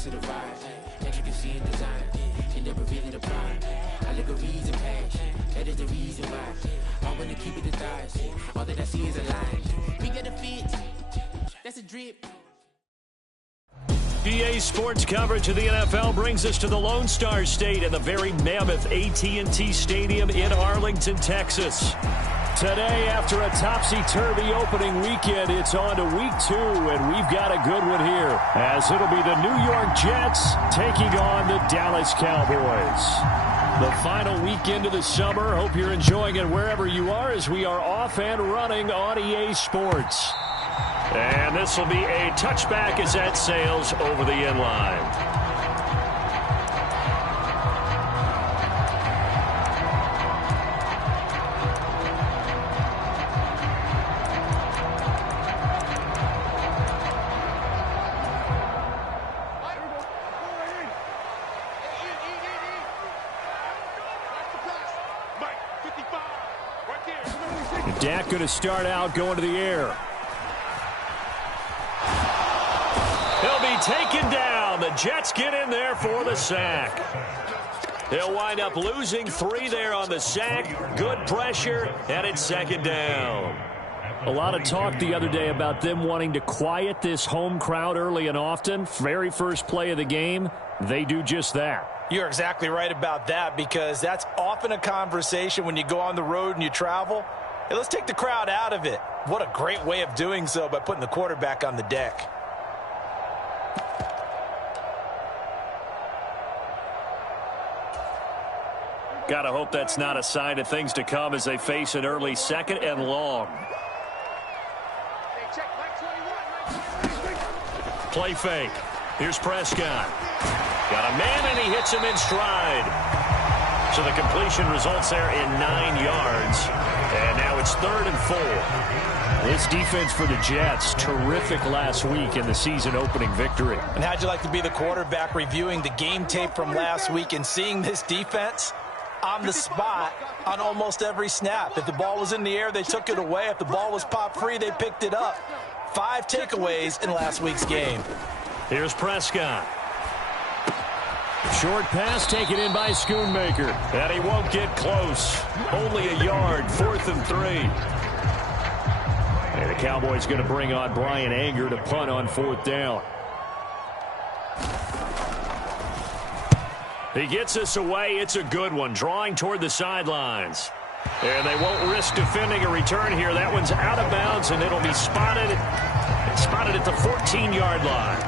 piece of the vibe. Intricacy and design, and never really the prime. Allegories and passion, that is the reason why I wanna keep it the thighs. All that I see is a line. We got a fit, that's a drip. EA Sports coverage of the NFL brings us to the Lone Star State and the very mammoth AT&T Stadium in Arlington, Texas. Today, after a topsy-turvy opening weekend, it's on to week 2, and we've got a good one here, as it'll be the New York Jets taking on the Dallas Cowboys. The final weekend of the summer. Hope you're enjoying it wherever you are, as we are off and running on EA Sports. And this will be a touchback as that sails over the end line. Dak going to start out going to the air. He'll be taken down. The Jets get in there for the sack. He'll wind up losing 3 there on the sack. Good pressure, and it's second down. A lot of talk the other day about them wanting to quiet this home crowd early and often. Very first play of the game, they do just that. You're exactly right about that, because that's often a conversation when you go on the road and you travel. Hey, let's take the crowd out of it. What a great way of doing so by putting the quarterback on the deck. Gotta hope that's not a sign of things to come as they face an early second and long. Play fake. Here's Prescott. Got a man, and he hits him in stride. So the completion results there in 9 yards. And now it's 3rd and 4. This defense for the Jets, terrific last week in the season-opening victory. And how'd you like to be the quarterback reviewing the game tape from last week and seeing this defense on the spot on almost every snap? If the ball was in the air, they took it away. If the ball was popped free, they picked it up. 5 takeaways in last week's game. Here's Prescott. Short pass taken in by Schoonmaker. And he won't get close. Only a yard, 4th and 3. And the Cowboys going to bring on Brian Anger to punt on 4th down. He gets us away. It's a good one, drawing toward the sidelines. And they won't risk defending a return here. That one's out of bounds, and it'll be spotted at the 14-yard line.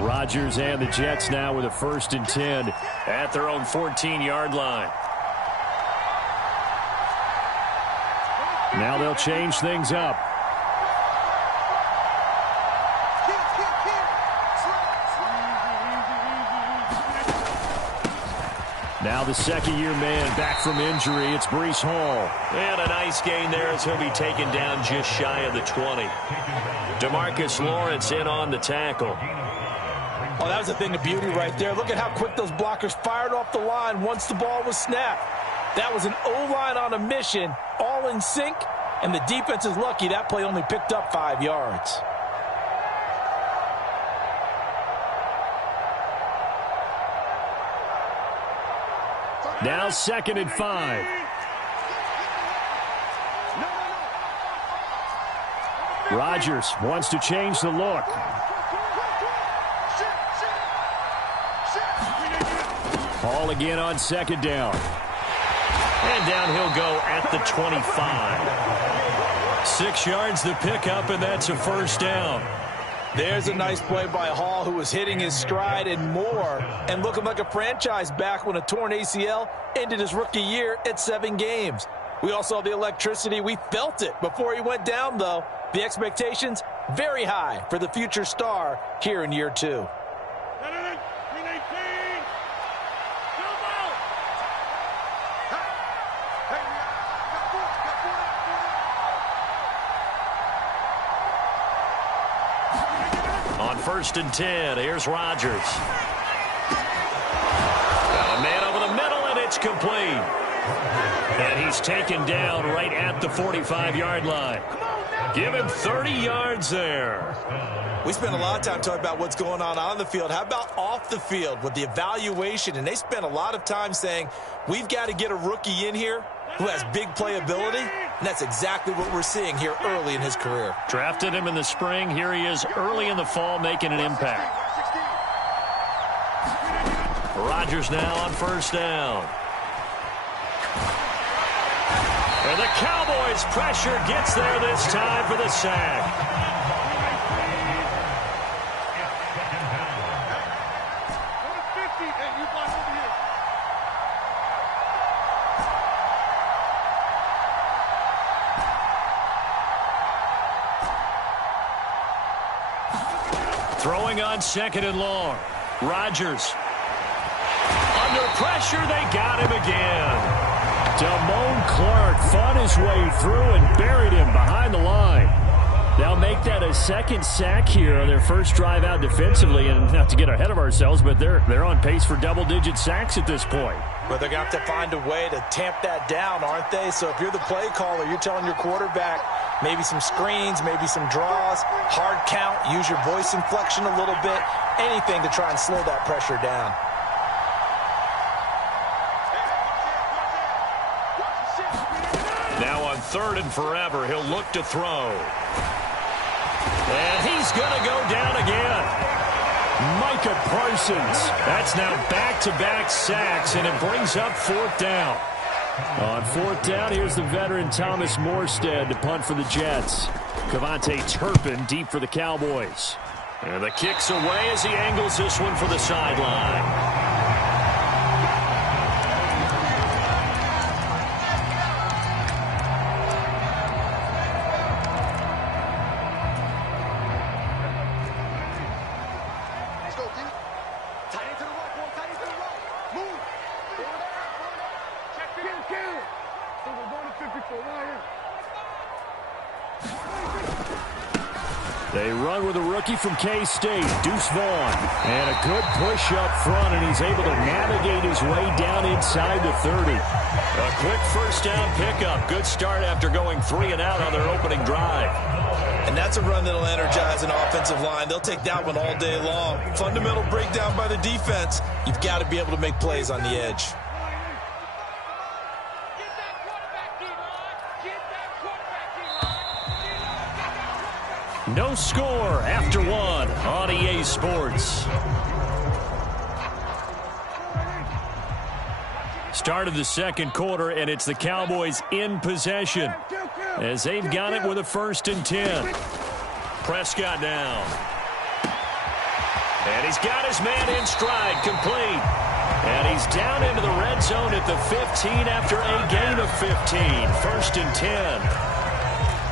Rodgers and the Jets now with a 1st and 10 at their own 14-yard line. Now they'll change things up. Now the second-year man back from injury. It's Breece Hall. And a nice gain there as he'll be taken down just shy of the 20. DeMarcus Lawrence in on the tackle. Oh, that was a thing of beauty right there. Look at how quick those blockers fired off the line once the ball was snapped. That was an O-line on a mission, all in sync, and the defense is lucky that play only picked up 5 yards. Now 2nd and 5. Rodgers wants to change the look. Hall again on 2nd down. And down he'll go at the 25. 6 yards the pickup, and that's a 1st down. There's a nice play by Hall, who was hitting his stride and more, and looking like a franchise back when a torn ACL ended his rookie year at 7 games. We all saw the electricity. We felt it before he went down, though. The expectations very high for the future star here in year 2. On 1st and 10, here's Rodgers. Got a man over the middle, and it's complete. And he's taken down right at the 45-yard line. Give him 30 yards there. We spent a lot of time talking about what's going on the field. How about off the field with the evaluation? And they spent a lot of time saying, we've got to get a rookie in here who has big playability. And that's exactly what we're seeing here early in his career. Drafted him in the spring. Here he is early in the fall making an impact. Rodgers now on 1st down. And the Cowboys' pressure gets there this time for the sack. Throwing on 2nd and long. Rodgers. Under pressure, they got him again. Damone Clark fought his way through and buried him behind the line. They'll make that a 2nd sack here on their first drive out defensively. And not to get ahead of ourselves, but they're on pace for double-digit sacks at this point. Well, they're going to have to find a way to tamp that down, aren't they? So if you're the play caller, you're telling your quarterback maybe some screens, maybe some draws, hard count, use your voice inflection a little bit, anything to try and slow that pressure down. Now on 3rd and forever, he'll look to throw. And he's going to go down again. Micah Parsons. That's now back-to-back sacks, and it brings up 4th down. On 4th down, here's the veteran Thomas Morstead to punt for the Jets. Cavante Turpin deep for the Cowboys. And the kick's away as he angles this one for the sideline. They run with a rookie from K-State, Deuce Vaughn. And a good push up front, and he's able to navigate his way down inside the 30. A quick 1st down pickup. Good start after going 3 and out on their opening drive. And that's a run that'll energize an offensive line. They'll take that one all day long. Fundamental breakdown by the defense. You've got to be able to make plays on the edge. No score after 1 on EA Sports. Start of the 2nd quarter, and it's the Cowboys in possession as they've got it with a 1st and 10. Prescott now. And he's got his man in stride, complete. And he's down into the red zone at the 15 after a gain of 15. 1st and 10.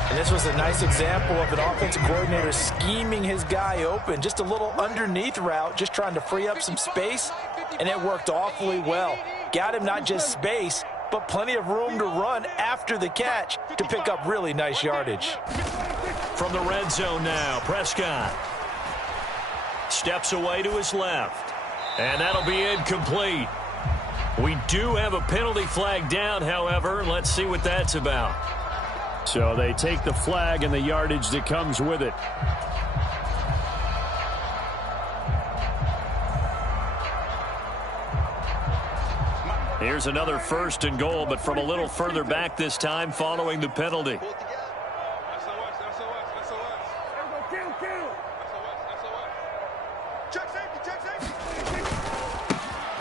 And this was a nice example of an offensive coordinator scheming his guy open. Just a little underneath route, just trying to free up some space, and it worked awfully well. Got him not just space, but plenty of room to run after the catch to pick up really nice yardage. From the red zone now, Prescott steps away to his left, and that'll be incomplete. We do have a penalty flag down, however. Let's see what that's about. So they take the flag and the yardage that comes with it. Here's another 1st and goal, but from a little further back this time following the penalty.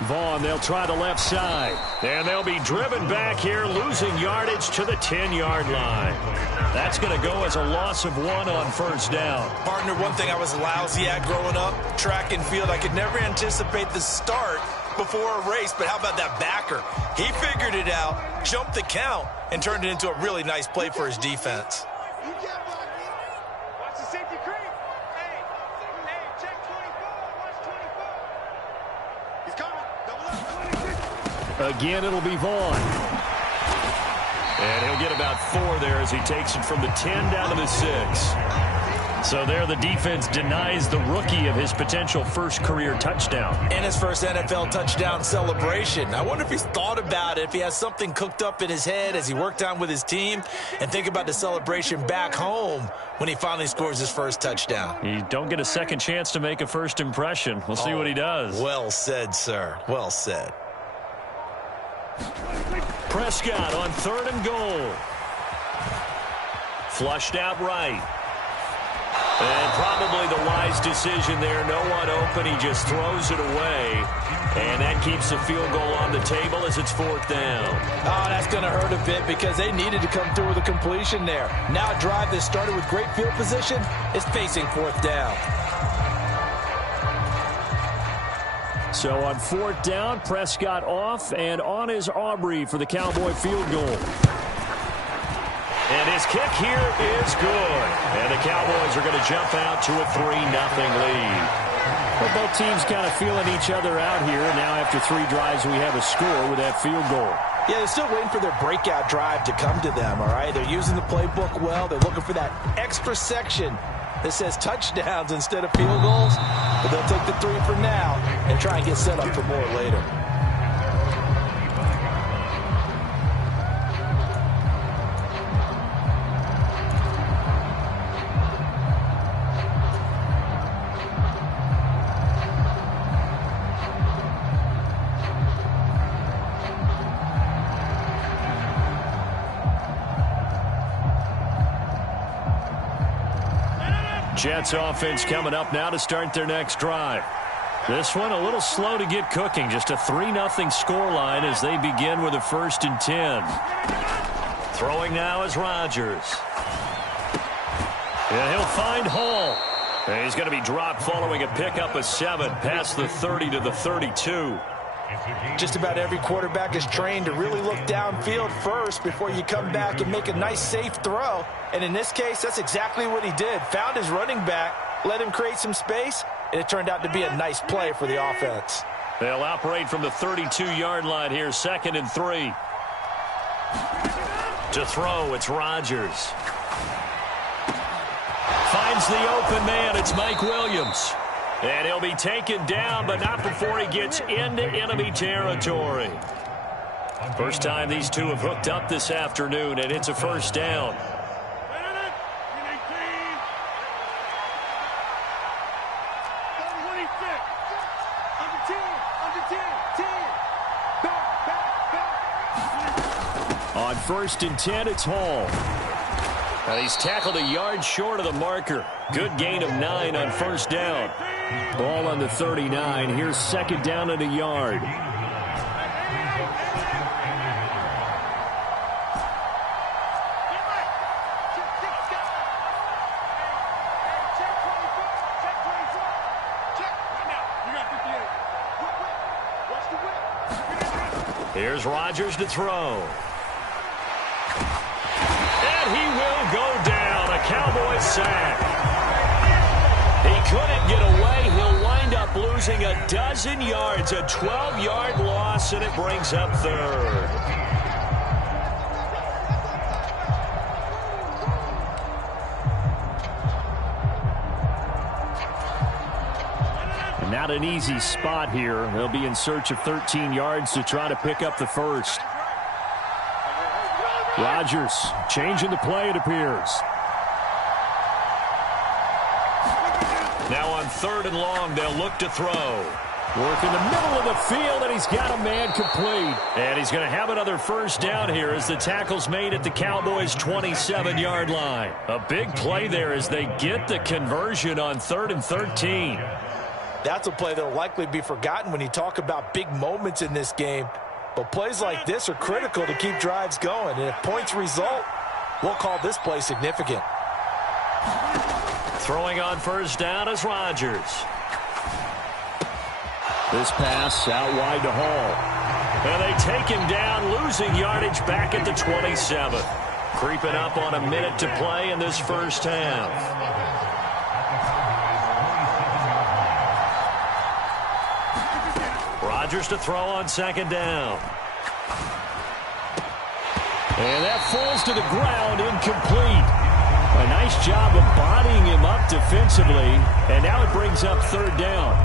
Vaughn, they'll try the left side. And they'll be driven back here, losing yardage to the 10-yard line. That's going to go as a loss of 1 on 1st down. Partner, one thing I was lousy at growing up, track and field, I could never anticipate the start before a race, but how about that backer? He figured it out, jumped the count, and turned it into a really nice play for his defense. Watch the safety creep. Hey, check 24. Watch 24. He's coming. Double up. Again, it'll be Vaughn. And he'll get about 4 there as he takes it from the 10 down to the 6. So there the defense denies the rookie of his potential first career touchdown. And his first NFL touchdown celebration. I wonder if he's thought about it, if he has something cooked up in his head as he worked on with his team, and think about the celebration back home when he finally scores his first touchdown. You don't get a second chance to make a first impression. We'll see what he does. Well said, sir. Well said. Prescott on 3rd and goal. Flushed out right. And probably the wise decision there. No one open. He just throws it away. And that keeps the field goal on the table as it's 4th down. Oh, that's going to hurt a bit because they needed to come through with a completion there. Now a drive that started with great field position is facing 4th down. So on 4th down, Prescott off, and on is Aubrey for the Cowboy field goal. And his kick here is good. And the Cowboys are going to jump out to a 3-0 lead. Well, both teams kind of feeling each other out here. Now after 3 drives, we have a score with that field goal. Yeah, they're still waiting for their breakout drive to come to them, all right? They're using the playbook well. They're looking for that extra section that says touchdowns instead of field goals. But they'll take the 3 for now and try and get set up for more later. Jets offense coming up now to start their next drive. This one a little slow to get cooking. Just a 3-0 scoreline as they begin with a 1st and 10. Throwing now is Rodgers. And he'll find Hall. And he's going to be dropped following a pickup of 7 past the 30 to the 32. Just about every quarterback is trained to really look downfield first before you come back and make a nice, safe throw. And in this case, that's exactly what he did. Found his running back, let him create some space, and it turned out to be a nice play for the offense. They'll operate from the 32-yard line here, 2nd and 3. To throw, it's Rodgers. Finds the open man, it's Mike Williams. And he'll be taken down, but not before he gets into enemy territory. First time these two have hooked up this afternoon, and it's a 1st down. On 1st and 10, it's Hall. Now he's tackled a yard short of the marker. Good gain of 9 on 1st down. Ball on the 39. Here's 2nd down and a yard. Here's Rodgers to throw. And he will go down. A Cowboys sack. He couldn't get away. He'll wind up losing a dozen yards. A 12-yard loss, and it brings up 3rd. Not an easy spot here. They'll be in search of 13 yards to try to pick up the 1st. Rodgers changing the play, it appears. Now on 3rd and long, they'll look to throw. Work in the middle of the field, and he's got a man complete. And he's going to have another 1st down here as the tackle's made at the Cowboys' 27-yard line. A big play there as they get the conversion on 3rd and 13. That's a play that will likely be forgotten when you talk about big moments in this game. But plays like this are critical to keep drives going. And if points result, we'll call this play significant. Throwing on 1st down is Rodgers. This pass out wide to Hall. And they take him down, losing yardage back at the 27. Creeping up on a minute to play in this 1st half. Rodgers to throw on 2nd down. And that falls to the ground, incomplete. A nice job of bodying him up defensively, and now it brings up third down.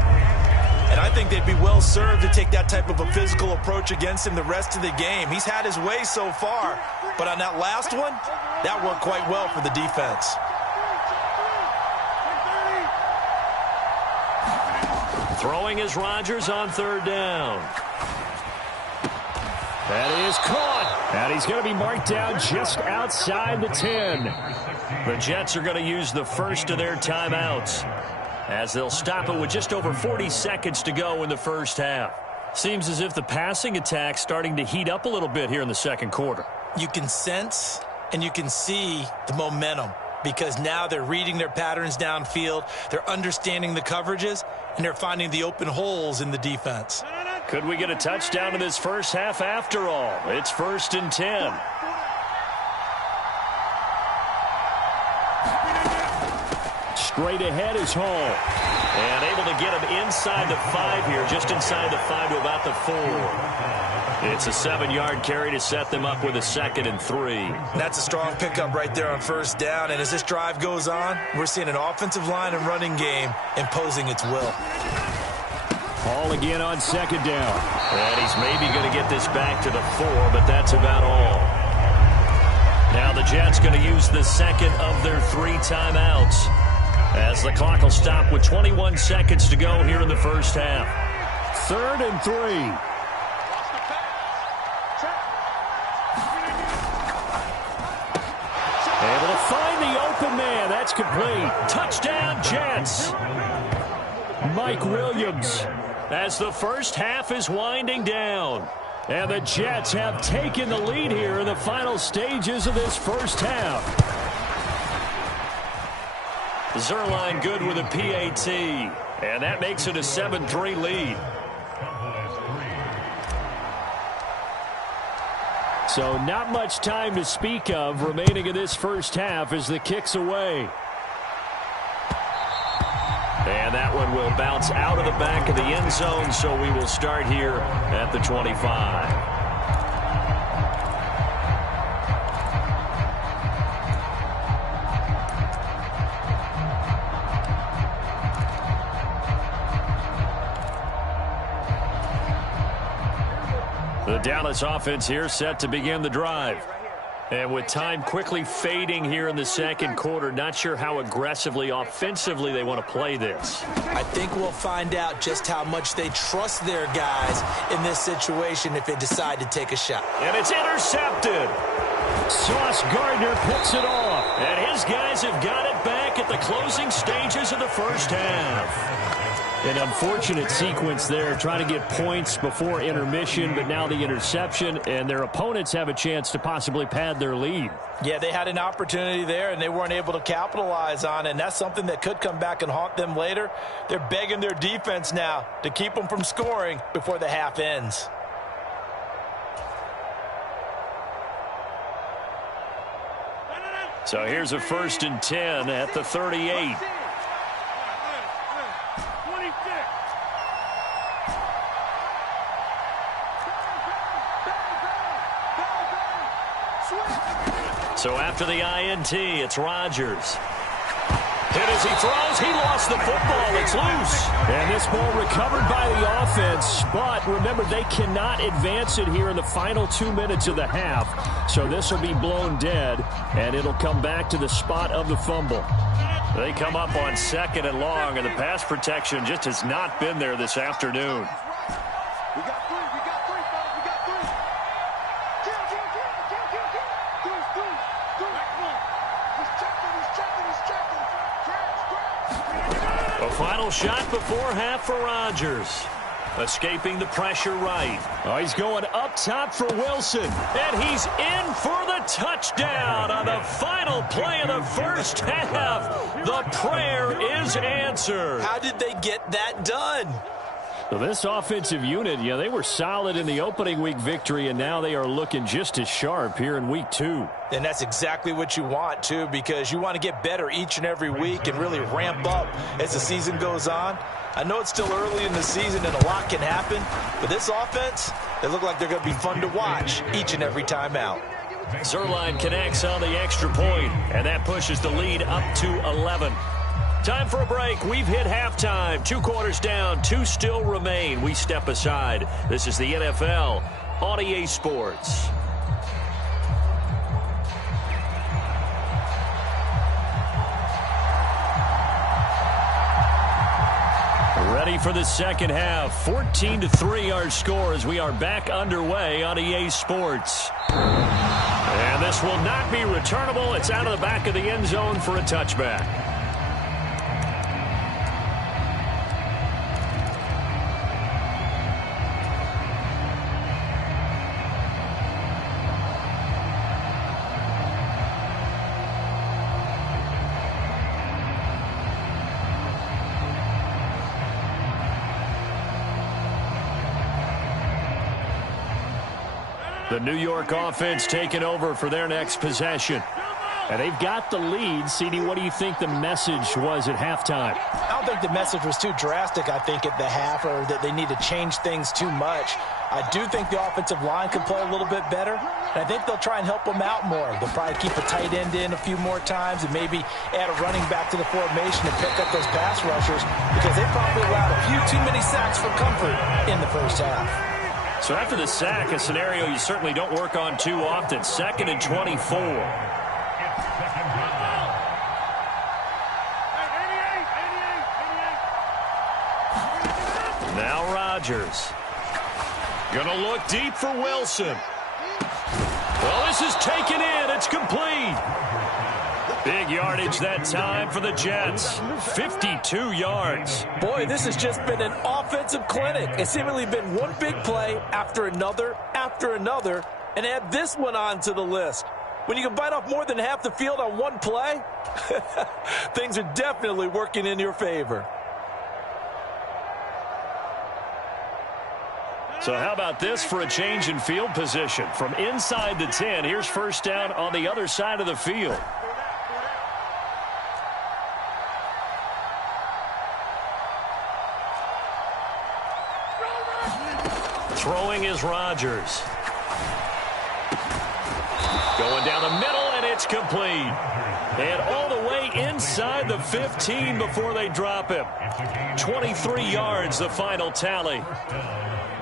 And I think they'd be well served to take that type of a physical approach against him the rest of the game. He's had his way so far, but on that last one, that worked quite well for the defense. Throwing is Rodgers on third down. That is caught. And he's going to be marked down just outside the 10. The Jets are going to use the first of their timeouts, as they'll stop it with just over 40 seconds to go in the first half. Seems as if the passing attack's starting to heat up a little bit here in the second quarter. You can sense and you can see the momentum, because now they're reading their patterns downfield, they're understanding the coverages, and they're finding the open holes in the defense. Could we get a touchdown in this first half after all? It's 1st and 10. Straight ahead is Hall. And able to get him inside the 5 here, just inside the 5 to about the 4. It's a 7-yard carry to set them up with a 2nd and 3. That's a strong pickup right there on first down. And as this drive goes on, we're seeing an offensive line and running game imposing its will. Hall again on 2nd down. And he's maybe going to get this back to the 4, but that's about all. Now the Jets going to use the second of their 3 timeouts, as the clock will stop with 21 seconds to go here in the first half. 3rd and 3. Able to find the open man. That's complete. Touchdown, Jets. Mike Williams, as the first half is winding down. And the Jets have taken the lead here in the final stages of this first half. Zerline good with a PAT, and that makes it a 7-3 lead. So not much time to speak of remaining in this first half as the kick's away. And that one will bounce out of the back of the end zone, so we will start here at the 25. The Dallas offense here set to begin the drive. And with time quickly fading here in the second quarter, not sure how aggressively, offensively they want to play this. I think we'll find out just how much they trust their guys in this situation if they decide to take a shot. And it's intercepted. Sauce Gardner picks it off. And his guys have got it back at the closing stages of the first half. An unfortunate sequence there, trying to get points before intermission, but now the interception, and their opponents have a chance to possibly pad their lead. Yeah, they had an opportunity there, and they weren't able to capitalize on it, and that's something that could come back and haunt them later. They're begging their defense now to keep them from scoring before the half ends. So here's a 1st and 10 at the 38. So after the INT, it's Rodgers. And as he throws, he lost the football. It's loose. And this ball recovered by the offense. But remember, they cannot advance it here in the final 2 minutes of the half. So this will be blown dead, and it'll come back to the spot of the fumble. They come up on 2nd and long, and the pass protection just has not been there this afternoon. We got 3. We got 3, fellas. We got 3. A final shot before half for Rodgers. Escaping the pressure right. Oh, he's going up top for Wilson. And he's in for the touchdown on the final play of the first half. The prayer is answered. How did they get that done? So this offensive unit, yeah, they were solid in the opening week victory, and now they are looking just as sharp here in week 2. And that's exactly what you want, too, because you want to get better each and every week and really ramp up as the season goes on. I know it's still early in the season and a lot can happen, but this offense, they look like they're going to be fun to watch each and every time out. Zerline connects on the extra point, and that pushes the lead up to 11. Time for a break. We've hit halftime. 2 quarters down, 2 still remain. We step aside. This is the NFL on EA Sports. Ready for the second half. 14-3 our score as we are back underway on EA Sports. And this will not be returnable. It's out of the back of the end zone for a touchback. The New York offense taking over for their next possession. And they've got the lead. CD, what do you think the message was at halftime? I don't think the message was too drastic, I think, at the half, or that they need to change things too much. I do think the offensive line could play a little bit better, and I think they'll try and help them out more. They'll probably keep a tight end in a few more times and maybe add a running back to the formation and pick up those pass rushers, because they probably allowed a few too many sacks for comfort in the first half. So after the sack, a scenario you certainly don't work on too often. 2nd and 24. Now Rodgers. Gonna look deep for Wilson. Well, this is taken in. It's complete. Big yardage that time for the Jets. 52 yards. Boy, this has just been an offensive clinic. It's seemingly been one big play after another, and add this one on to the list. When you can bite off more than half the field on one play, things are definitely working in your favor. So how about this for a change in field position? From inside the 10, here's first down on the other side of the field. Throwing is Rodgers. Going down the middle, and it's complete. And all the way inside the 15 before they drop him. 23 yards, the final tally.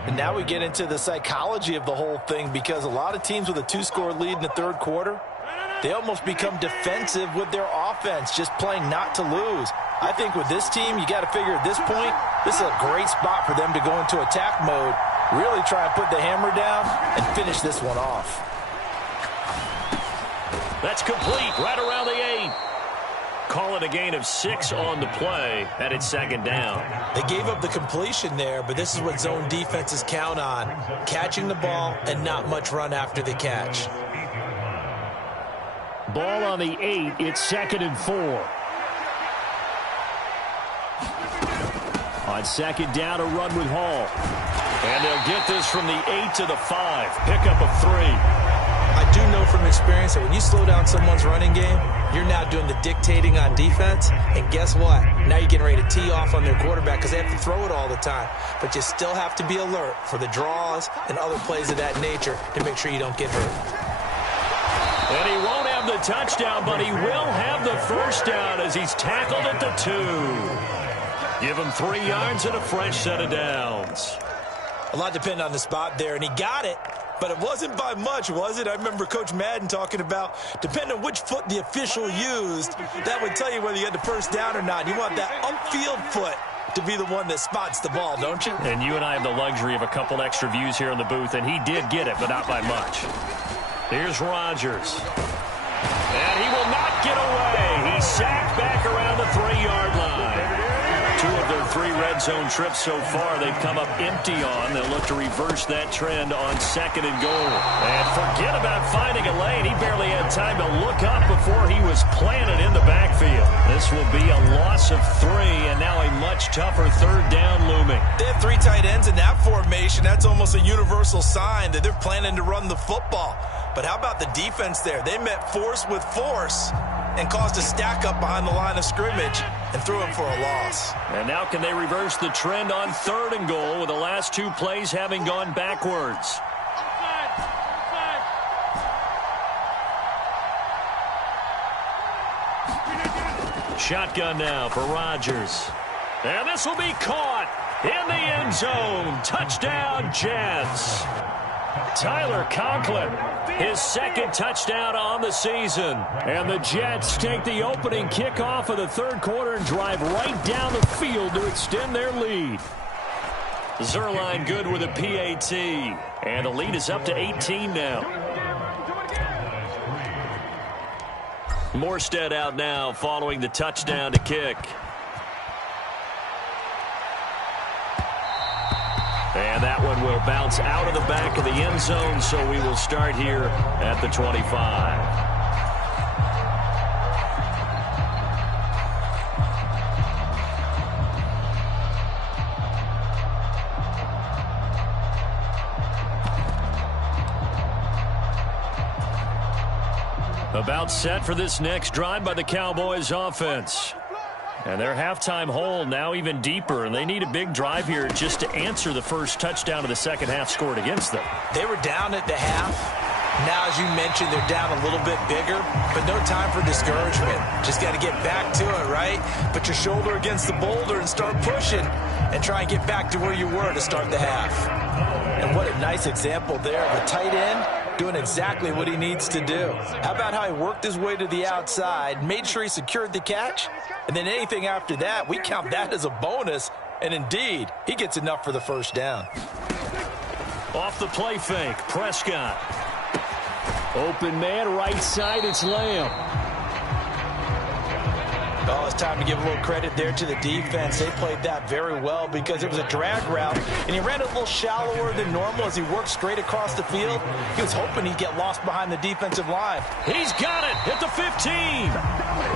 And now we get into the psychology of the whole thing, because a lot of teams with a 2-score lead in the third quarter, they almost become defensive with their offense, just playing not to lose. I think with this team, you got to figure at this point, this is a great spot for them to go into attack mode, really try and put the hammer down and finish this one off. That's complete right around the 8. Call it a gain of 6 on the play, and it's 2nd down. They gave up the completion there, but this is what zone defenses count on, catching the ball and not much run after the catch. Ball on the 8. It's 2nd and 4. On 2nd down, a run with Hall. And they'll get this from the 8 to the 5. Pickup of 3. I do know from experience that when you slow down someone's running game, you're now doing the dictating on defense. And guess what? Now you're getting ready to tee off on their quarterback because they have to throw it all the time. But you still have to be alert for the draws and other plays of that nature to make sure you don't get hurt. And he won't have the touchdown, but he will have the first down as he's tackled at the 2. Give him 3 yards and a fresh set of downs. A lot depended on the spot there, and he got it. But it wasn't by much, was it? I remember Coach Madden talking about, depending on which foot the official used, that would tell you whether you had the first down or not. You want that upfield foot to be the one that spots the ball, don't you? And you and I have the luxury of a couple extra views here in the booth, and he did get it, but not by much. Here's Rodgers. And he will not get away. He's sacked back around the 3-yard line. 2 of their 3 red zone trips so far they've come up empty on. They'll look to reverse that trend on 2nd and goal. And forget about finding a lane. He barely had time to look up before he was planted in the backfield. This will be a loss of 3, and now a much tougher 3rd down looming. They have 3 tight ends in that formation. That's almost a universal sign that they're planning to run the football. But how about the defense there? They met force with force and caused a stack up behind the line of scrimmage and threw him for a loss. And now can they reverse the trend on 3rd and goal with the last 2 plays having gone backwards? shotgun now for Rodgers. And this will be caught in the end zone. Touchdown, Jets. Tyler Conklin, his second touchdown on the season. And the Jets take the opening kickoff of the third quarter and drive right down the field to extend their lead. Zerline good with a PAT. And the lead is up to 18 now. Morstead out now following the touchdown to kick. And that one will bounce out of the back of the end zone, so we will start here at the 25. About set for this next drive by the Cowboys offense. And their halftime hole now even deeper, and they need a big drive here just to answer the first touchdown of the second half scored against them. They were down at the half. Now, as you mentioned, they're down a little bit bigger, but no time for discouragement. Just got to get back to it, right? Put your shoulder against the boulder and start pushing and try and get back to where you were to start the half. And what a nice example there of a tight end doing exactly what he needs to do. How about how he worked his way to the outside, made sure he secured the catch, and then anything after that, we count that as a bonus, and indeed, he gets enough for the first down. Off the play fake, Prescott. Open man, right side, it's Lamb. Oh, it's time to give a little credit there to the defense. They played that very well because it was a drag route, and he ran a little shallower than normal as he worked straight across the field. He was hoping he'd get lost behind the defensive line. He's got it at the 15.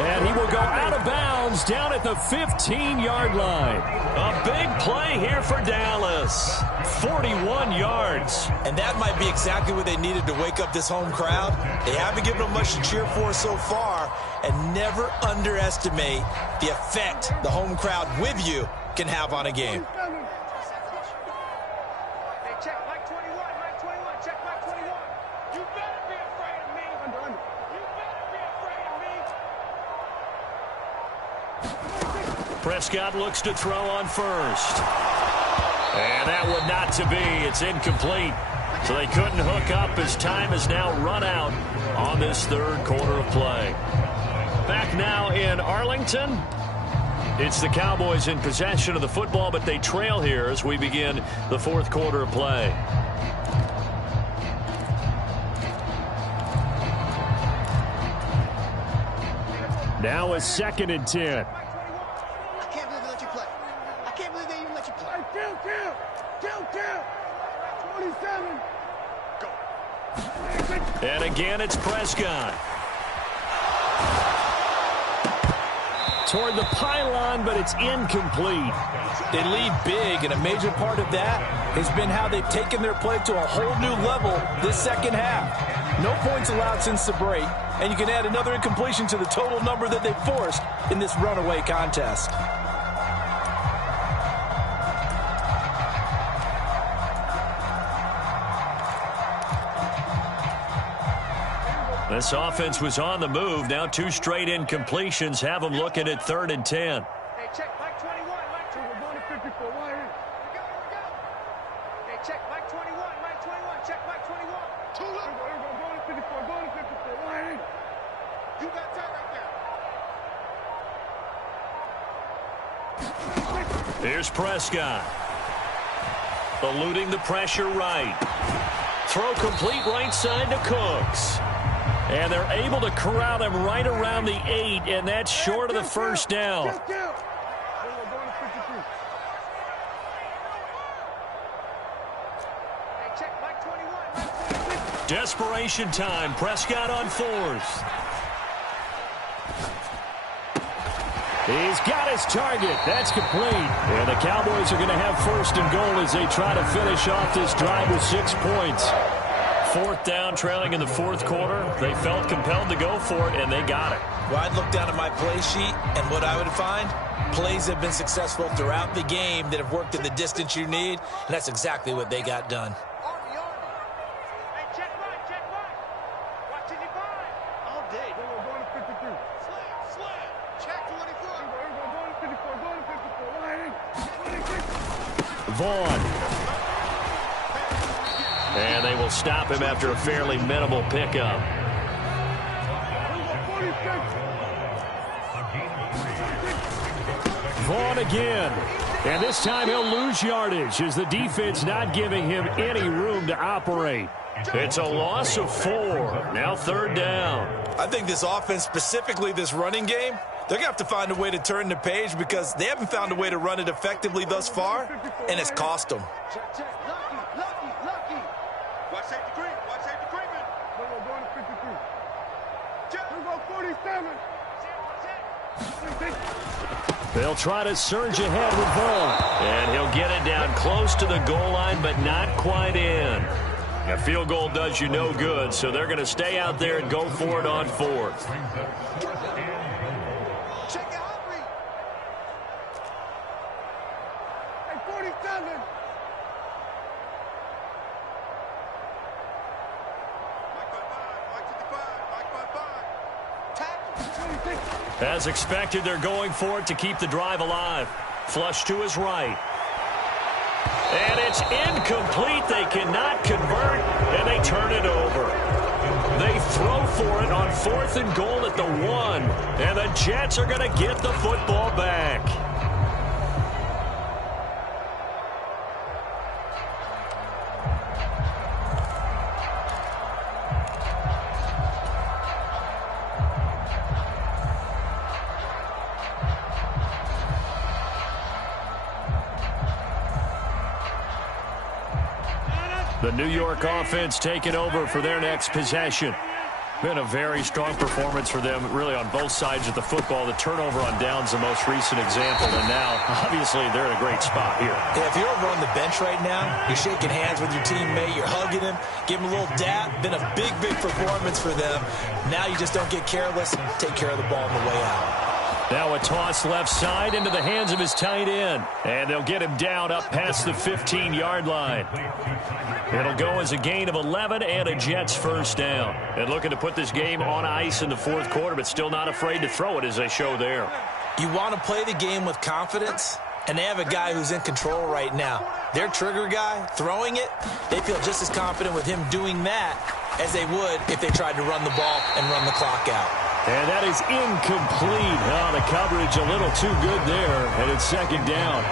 And he will go out of bounds down at the 15-yard line. A big play here for Dallas. 41 yards. And that might be exactly what they needed to wake up this home crowd. They haven't given them much to cheer for so far, and never underestimate the effect the home crowd with you can have on a game. Hey, check Mike 21, Mike 21, check Mike 21. You better be afraid of me. You better be afraid of me. Prescott looks to throw on first. And that would not to be. It's incomplete. So they couldn't hook up as time is now run out on this third quarter of play. Back now in Arlington. It's the Cowboys in possession of the football, but they trail here as we begin the fourth quarter of play. Now a 2nd and 10. I can't believe they let you play. I can't believe they even let you play. Kill. 27. Go. And again, it's Prescott. Toward the pylon, but it's incomplete. They lead big, and a major part of that has been how they've taken their play to a whole new level this second half. No points allowed since the break, and you can add another incompletion to the total number that they forced in this runaway contest. This offense was on the move. Now 2 straight incompletions have them looking at 3rd and 10. Hey, check Mike 21, Mike 21. We're going to 54. Why? We go. Hey, check Mike 21, Mike 21, check Mike 21. Too low. We're going to 54, going to 54. Why? You got time right there. Here's Prescott. Eluding the pressure right. Throw complete right side to Cooks. And they're able to corral him right around the 8, and that's short of the first down. Desperation time. Prescott on 4th. He's got his target. That's complete. And the Cowboys are going to have 1st and goal as they try to finish off this drive with 6 points. 4th down, trailing in the 4th quarter. They felt compelled to go for it, and they got it. Well, I'd look down at my play sheet, and what I would find, plays have been successful throughout the game that have worked in the distance you need, and that's exactly what they got done. Hey, check right. Watch it, you find. All day. We're going to 53. Slam. Check 24. Vaughn. And they will stop him after a fairly minimal pickup. Vaughn again. And this time he'll lose yardage as the defense not giving him any room to operate. It's a loss of 4. Now 3rd down. I think this offense, specifically this running game, they're going to have to find a way to turn the page because they haven't found a way to run it effectively thus far, and it's cost them. Lucky. Watch safety green. We're going to 53. We're going 47. They'll try to surge ahead with Vaughn. And he'll get it down close to the goal line, but not quite in. A field goal does you no good, so they're going to stay out there and go for it on 4th. Check it, Humphrey. Hey, 47. As expected, they're going for it to keep the drive alive. Flush to his right. And it's incomplete. They cannot convert, and they turn it over. They throw for it on 4th and goal at the 1, and the Jets are going to get the football back. The New York offense taking over for their next possession. Been a very strong performance for them, really, on both sides of the football. The turnover on downs, the most recent example, and now, obviously, they're in a great spot here. Yeah, if you're over on the bench right now, you're shaking hands with your teammate, you're hugging him, give him a little dap. Been a big performance for them. Now you just don't get careless, take care of the ball on the way out. Now a toss left side into the hands of his tight end. And they'll get him down up past the 15-yard line. It'll go as a gain of 11 and a Jets first down. And looking to put this game on ice in the 4th quarter, but still not afraid to throw it as they show there. You want to play the game with confidence, and they have a guy who's in control right now. Their trigger guy, throwing it, they feel just as confident with him doing that as they would if they tried to run the ball and run the clock out. And that is incomplete. Oh, the coverage a little too good there, and it's 2nd down.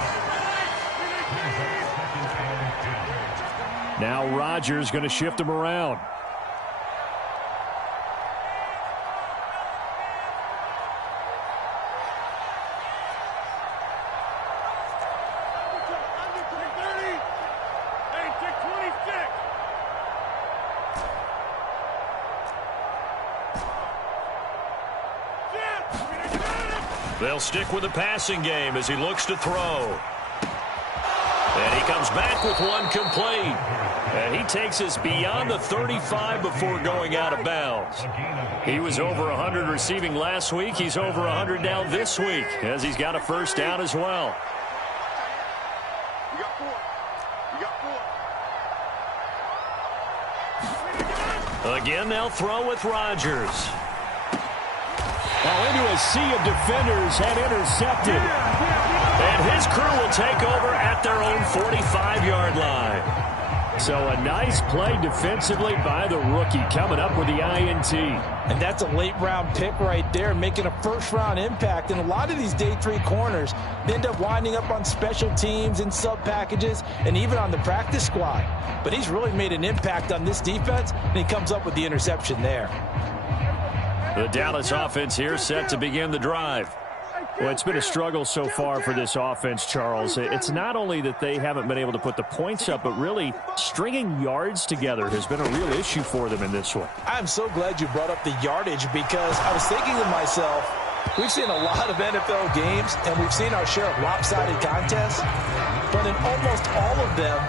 Now Rodgers going to shift him around. They'll stick with the passing game as he looks to throw. And he comes back with one complete. And he takes us beyond the 35 before going out of bounds. He was over 100 receiving last week. He's over 100 now this week as he's got a first down as well. You got 4. Again, they'll throw with Rodgers. Well, into a sea of defenders and intercepted. And his crew will take over at their own 45-yard line. So a nice play defensively by the rookie coming up with the INT. And that's a late-round pick right there, making a first-round impact. And a lot of these day 3 corners end up winding up on special teams and sub-packages and even on the practice squad. But he's really made an impact on this defense, and he comes up with the interception there. The Dallas offense here set to begin the drive. Well, it's been a struggle so far for this offense, Charles. It's not only that they haven't been able to put the points up, but really stringing yards together has been a real issue for them in this one. I'm so glad you brought up the yardage because I was thinking to myself, we've seen a lot of NFL games, and we've seen our share of lopsided contests, but in almost all of them,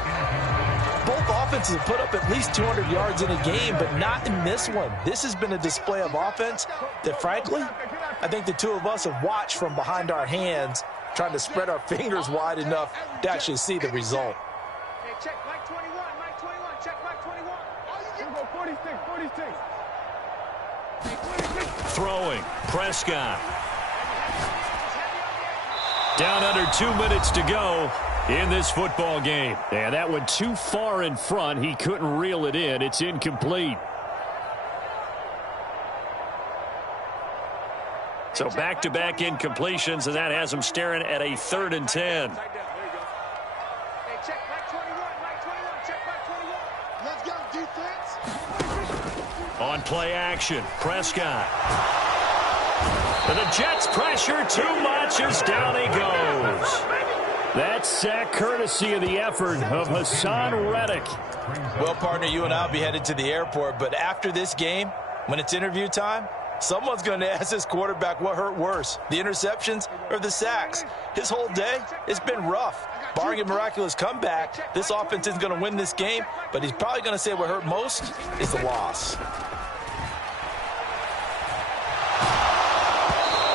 both offenses have put up at least 200 yards in a game, but not in this one. This has been a display of offense that, frankly, I think the two of us have watched from behind our hands, trying to spread our fingers wide enough to actually see the result. Hey, check Mike 21, Mike 21, check Mike 21. Here we go, 46, 46. Throwing, Prescott. Down under 2 minutes to go in this football game. And that went too far in front. He couldn't reel it in. It's incomplete. So back-to-back incompletions, and that has him staring at a 3rd and 10. On play action, Prescott. And the Jets pressure too much as down he goes. That sack courtesy of the effort of Hassan Reddick. Well, partner, you and I will be headed to the airport, but after this game, when it's interview time, someone's going to ask this quarterback what hurt worse, the interceptions or the sacks. His whole day, it's been rough. Barring a miraculous comeback, this offense is going to win this game, but he's probably going to say what hurt most is the loss.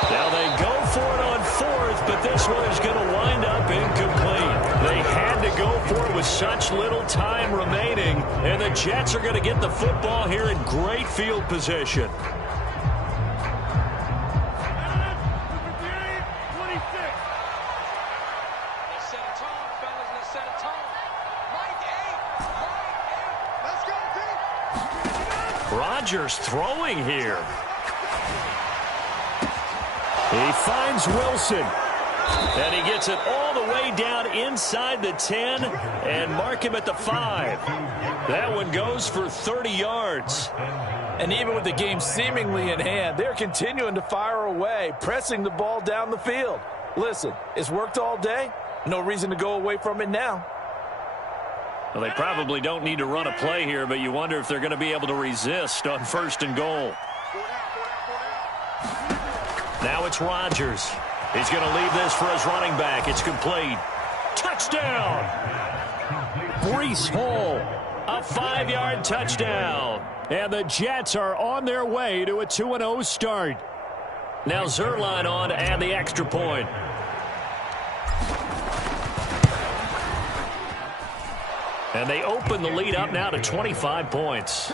Now they go for it on 4th, but this one is going to wind up incomplete. They had to go for it with such little time remaining, and the Jets are going to get the football here in great field position. Rodgers throwing here. He finds Wilson. And he gets it all the way down inside the 10 and mark him at the 5. That one goes for 30 yards. And even with the game seemingly in hand, they're continuing to fire away, pressing the ball down the field. Listen, it's worked all day. No reason to go away from it now. Well, they probably don't need to run a play here, but you wonder if they're going to be able to resist on 1st and goal. Now it's Rodgers. He's going to leave this for his running back. It's complete. Touchdown! Breece Hall, a 5-yard touchdown. And the Jets are on their way to a 2-0 start. Now Zerline on to add the extra point. And they open the lead up now to 25 points.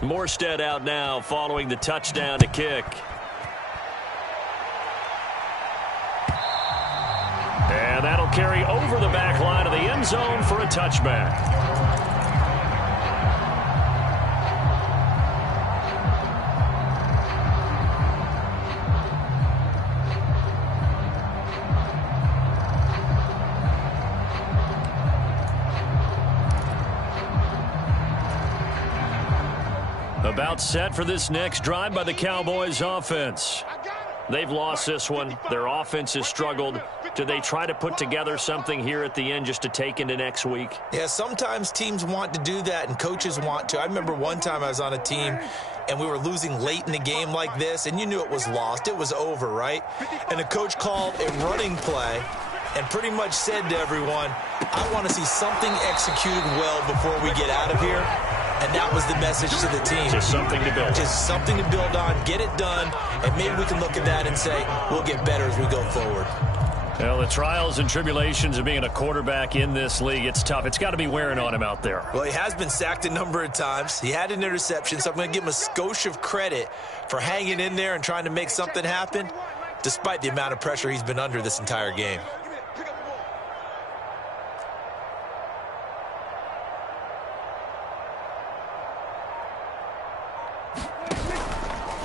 Morstead out now following the touchdown to kick. And that'll carry over the back line of the end zone for a touchback. About set for this next drive by the Cowboys offense. They've lost this one. Their offense has struggled. Do they try to put together something here at the end just to take into next week? Yeah, sometimes teams want to do that and coaches want to. I remember one time I was on a team and we were losing late in the game like this, and you knew it was lost. It was over, right? And the coach called a running play and pretty much said to everyone, I want to see something executed well before we get out of here. And that was the message to the team. Just something to build. Just something to build on, get it done, and maybe we can look at that and say, we'll get better as we go forward. Well, the trials and tribulations of being a quarterback in this league, it's tough. It's got to be wearing on him out there. Well, he has been sacked a number of times. He had an interception, so I'm going to give him a skosh of credit for hanging in there and trying to make something happen, despite the amount of pressure he's been under this entire game.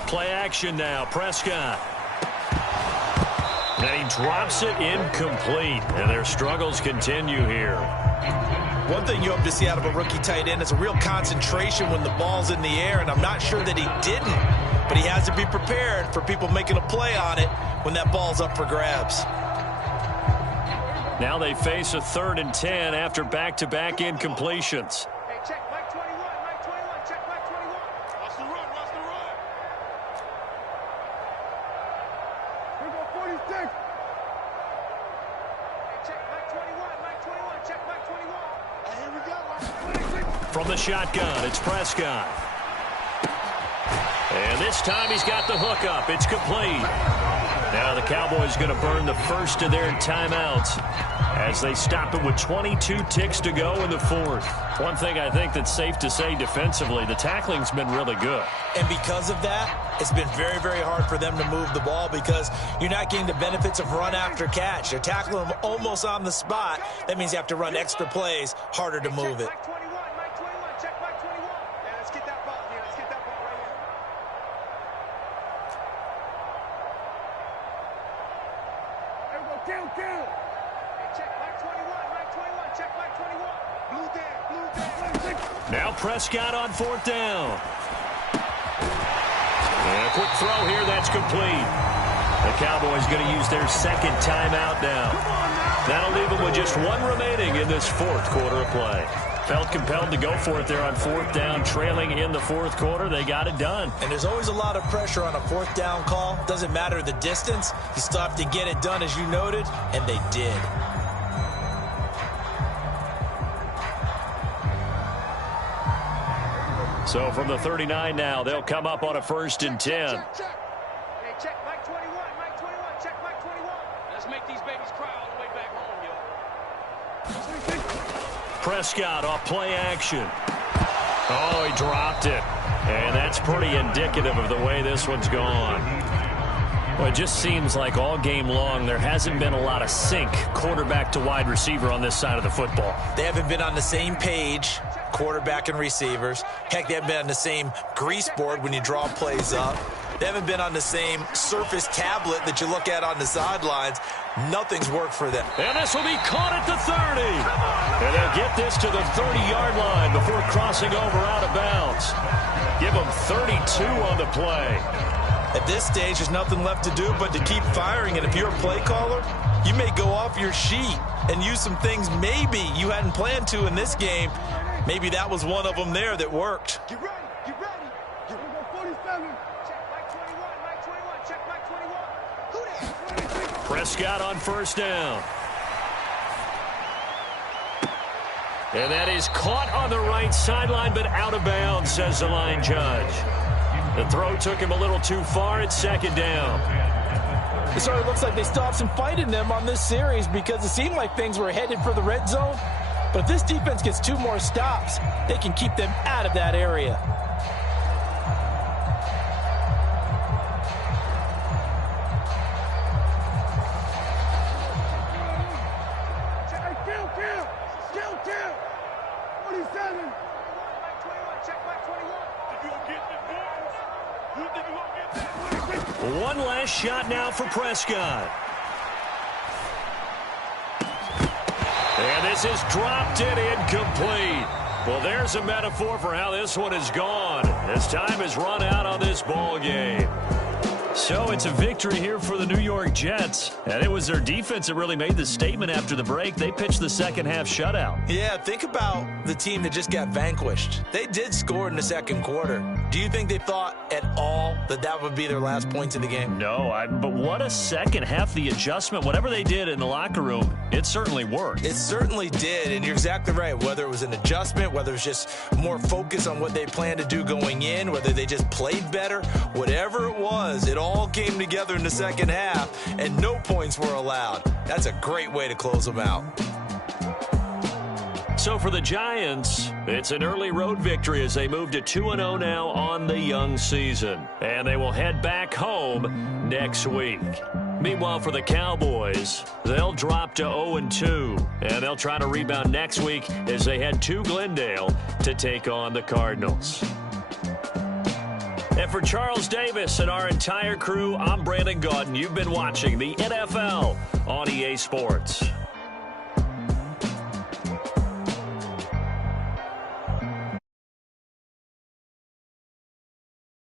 Play action now, Prescott. And he drops it incomplete, and their struggles continue here. One thing you hope to see out of a rookie tight end is a real concentration when the ball's in the air, and I'm not sure that he didn't, but he has to be prepared for people making a play on it when that ball's up for grabs. Now they face a 3rd and 10 after back-to-back incompletions. From the shotgun, it's Prescott. And this time he's got the hook up. It's complete. Now the Cowboys going to burn the first of their timeouts as they stop it with 22 ticks to go in the fourth. One thing I think that's safe to say defensively, the tackling's been really good. And because of that, it's been very, very hard for them to move the ball because you're not getting the benefits of run after catch. They're tackling them almost on the spot. That means you have to run extra plays, harder to move it. Now Prescott on fourth down. And a quick throw here, that's complete. The Cowboys going to use their second timeout now. That'll leave them with just one remaining in this fourth quarter of play. Felt compelled to go for it there on fourth down, trailing in the fourth quarter. They got it done. And there's always a lot of pressure on a fourth down call. Doesn't matter the distance. You still have to get it done, as you noted, and they did. So from the 39 now, they'll come up on a 1st and 10. Hey, check Mike 21, Mike 21, check Mike 21. Let's make these babies cry all the way back home, yo. Prescott off play action. Oh, he dropped it. And that's pretty indicative of the way this one's gone. Well, it just seems like all game long there hasn't been a lot of sync quarterback to wide receiver on this side of the football. They haven't been on the same page, quarterback and receivers. Heck, they haven't been on the same grease board when you draw plays up. They haven't been on the same surface tablet that you look at on the sidelines. Nothing's worked for them. And this will be caught at the 30. And they'll get this to the 30-yard line before crossing over out of bounds. Give them 32 on the play. At this stage, there's nothing left to do but to keep firing. And if you're a play caller, you may go off your sheet and use some things maybe you hadn't planned to in this game. Maybe that was one of them there that worked. Get ready, get ready. Get ready, 47. Check Mike 21, Mike 21, check Mike 21. Who that? Prescott on first down. And that is caught on the right sideline, but out of bounds, says the line judge. The throw took him a little too far at second down. It sort of looks like they still have some fight in them on this series because it seemed like things were headed for the red zone. But if this defense gets 2 more stops, they can keep them out of that area. Kill. 47. Mike 21, check Mike 21. If you don't get this, boys, you think you're going to get this? One last shot now for Prescott. And this is dropped and incomplete. Well, there's a metaphor for how this one is gone. As time has run out on this ball game. So it's a victory here for the New York Jets. And it was their defense that really made the statement after the break. They pitched the second half shutout. Yeah, think about the team that just got vanquished. They did score in the second quarter. Do you think they thought at all that that would be their last points of the game? No, but what a second half. The adjustment, whatever they did in the locker room, it certainly worked. It certainly did, and you're exactly right. Whether it was an adjustment, whether it was just more focus on what they planned to do going in, whether they just played better, whatever it was, it all came together in the second half, and no points were allowed. That's a great way to close them out. So for the Giants, it's an early road victory as they move to 2-0 now on the young season. And they will head back home next week. Meanwhile, for the Cowboys, they'll drop to 0-2. And they'll try to rebound next week as they head to Glendale to take on the Cardinals. And for Charles Davis and our entire crew, I'm Brandon Gaudin. You've been watching the NFL on EA Sports.